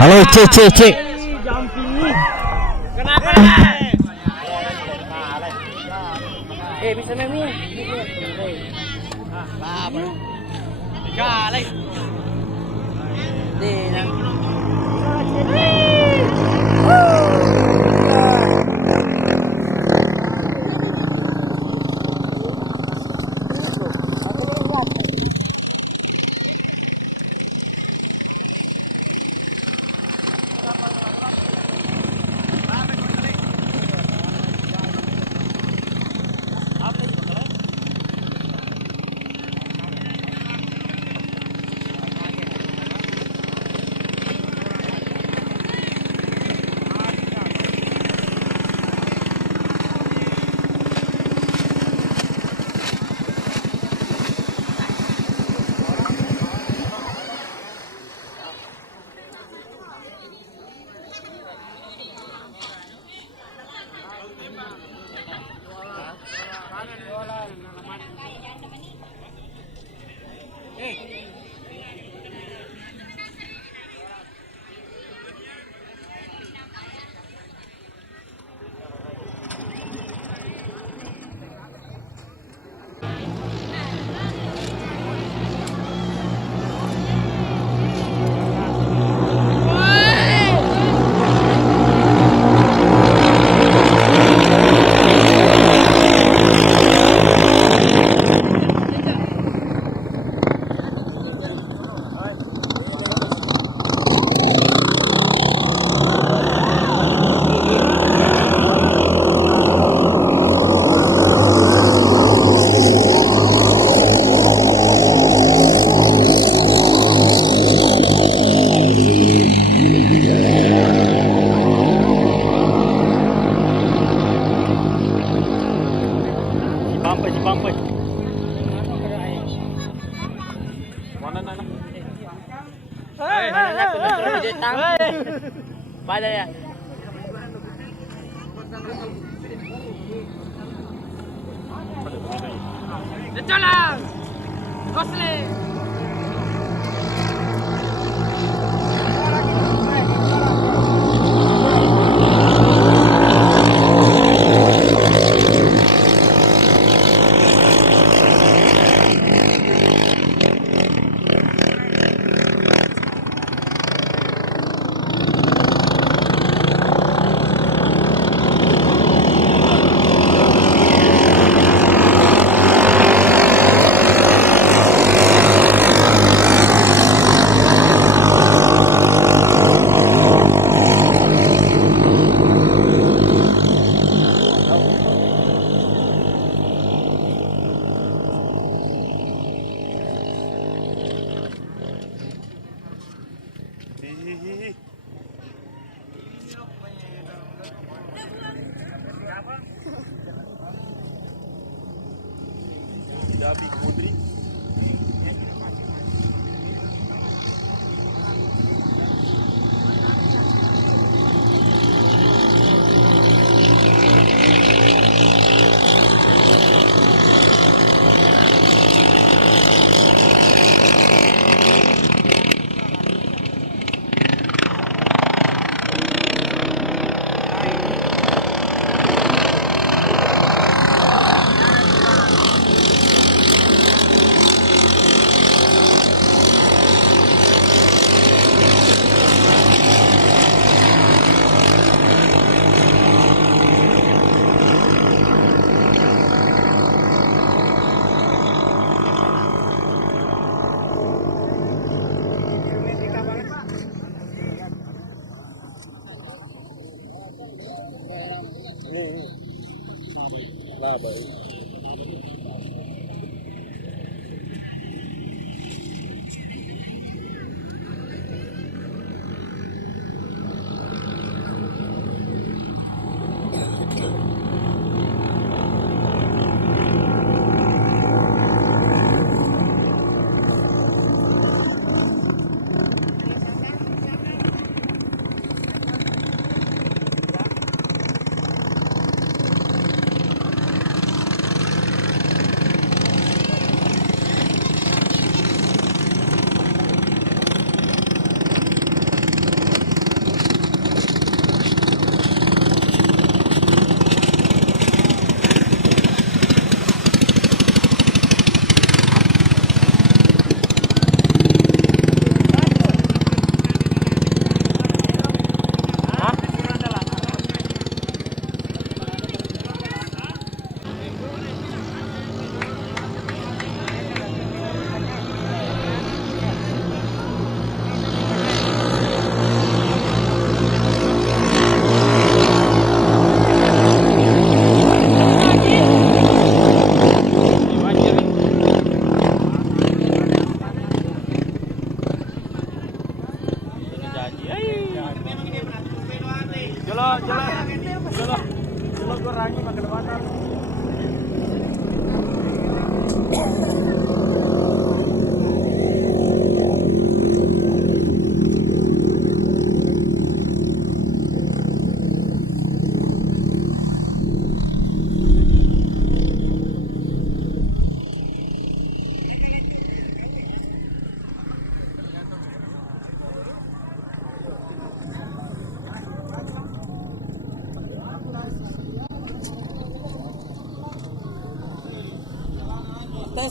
Halo, cek. Bisa memi. Galay. Di nang. Si Pampay. Mana na lang. Pada ya. Dito lang. Gosling.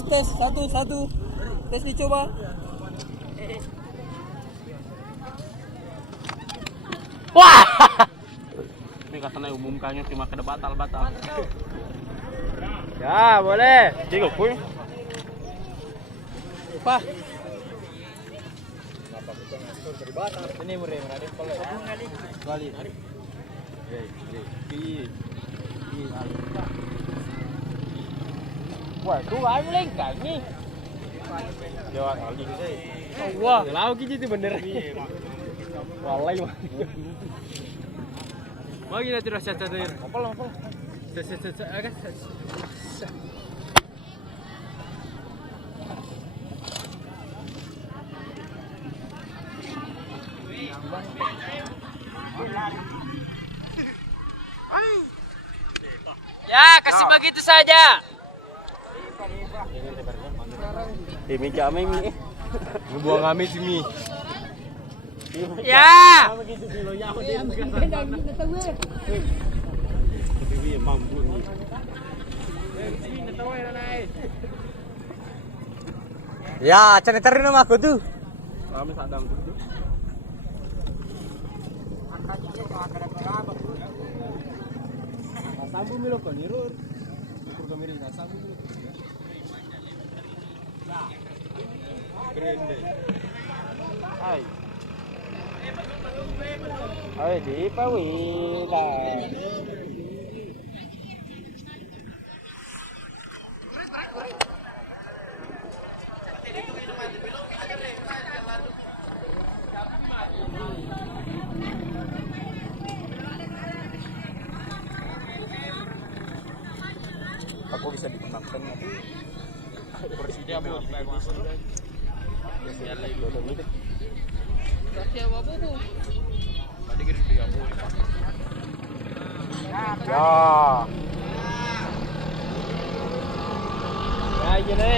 tes satu. Tes dicoba. Wah. Ini katanya umumkannya cuma kada batal. Ya, boleh. Tiga pun. Pak. Ini murah ada kali. Wah, dua lengkang nih. Jawab lagi sih. Wah, lau gitu bener. Walai mah. Mau kita terus cacatir. Apa? Ya, kasih begitu saja. Ini kami mi. Buang kami sini. Ya. Ya, caneterin nama aku tuh. Kami sadang tu. Sambu milo kan irur. Ukur kamera na sambu milo. Ay, di pa wila. Aku bisa dikenangkan nanti. Presiden mau dipakai. Ya lagi dulu gitu. Kasih apa bu? Tadi kira 30. Ya. Ya, gini.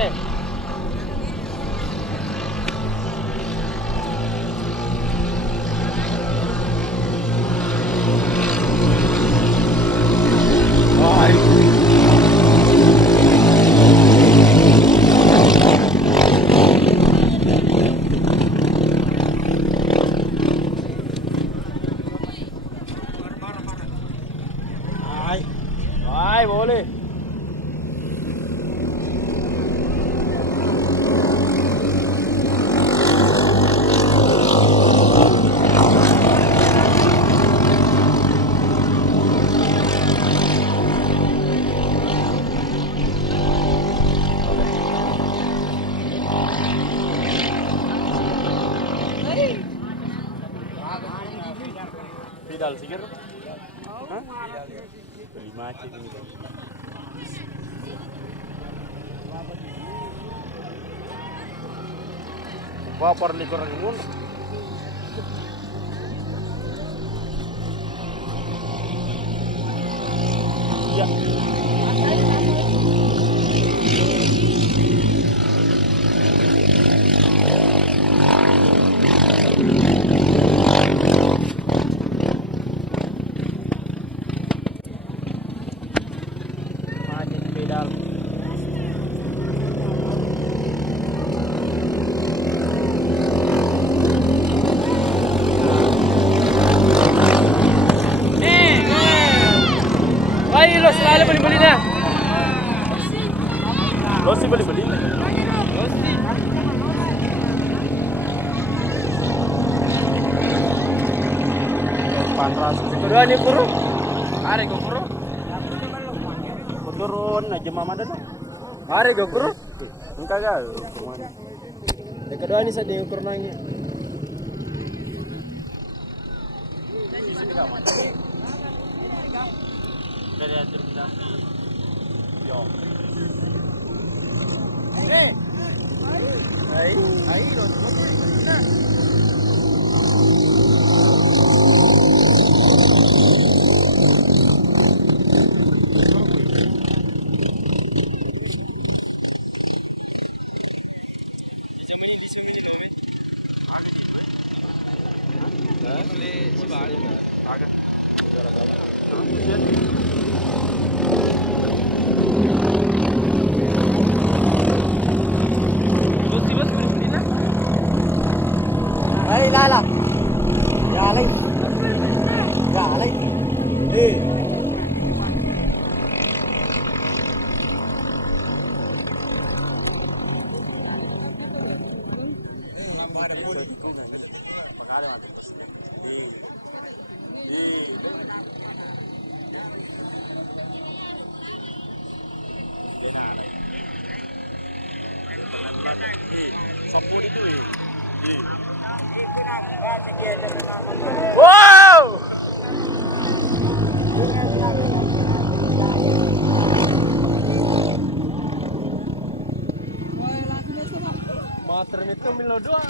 Ay, boleh. Pidal sikir. Hah? Beli macet ini. Wapor likur ngun. Ya. Macet pedal. Ayo lo selalu beli-beli dah. Lo sih beli-beli. Panras. Kedua nih puru. Are go puru. Turun aja mama dah. Are go puru. Entah gal. Yang kedua nih saya diukur nanya. Lalay, lala. Lalay. Lalay. Eh. Wow! Matern itu milo doang.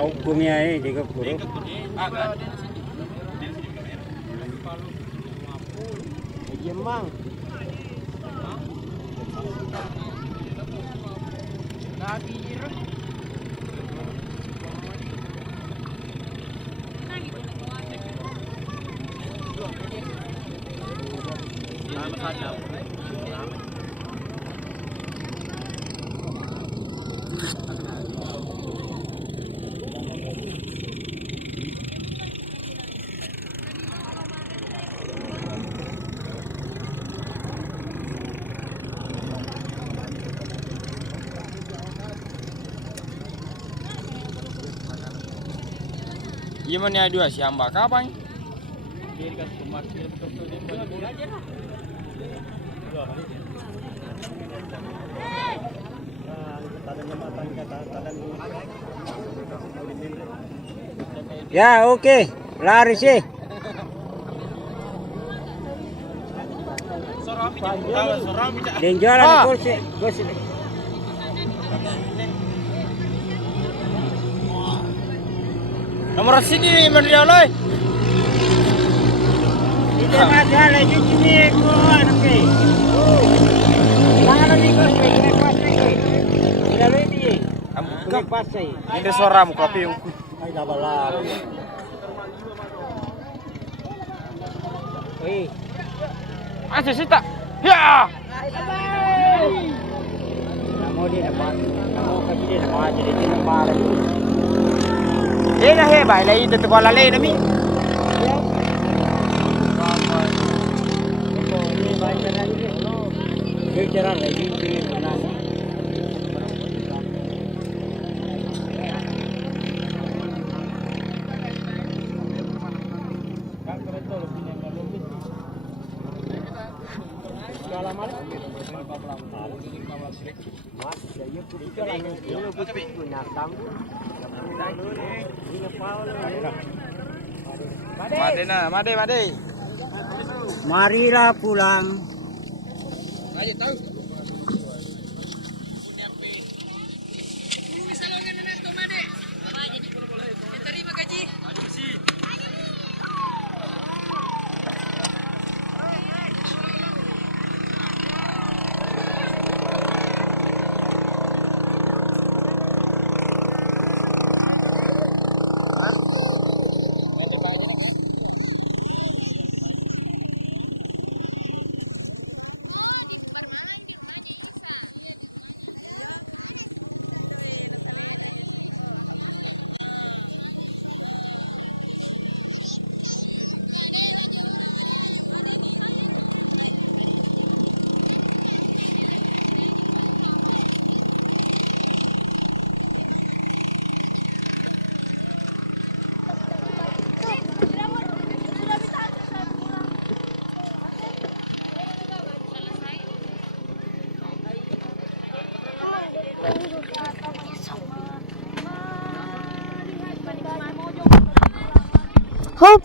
Hukumnya ini juga buruk. Jemang. Gimana dua siamba kapan? Ya, oke. Lari sih. Dan jalan kursi. Kursi. Nomor sini Mandria loy. Ini masih lagi sini kuat oke. Jangan lagi kursi, kena kursi. Sudah lebih. Kena kursi. Ini soram kopi. Ay, nabalar. Wih. Masih sita. Ya. Namo dia dapat. Namo kasi dia dapat jadi dia dapat. Lena he bai lai itu bola lena mi. Dia jalan lagi ini mana. Made. Marilah pulang. Terima gaji. Hop.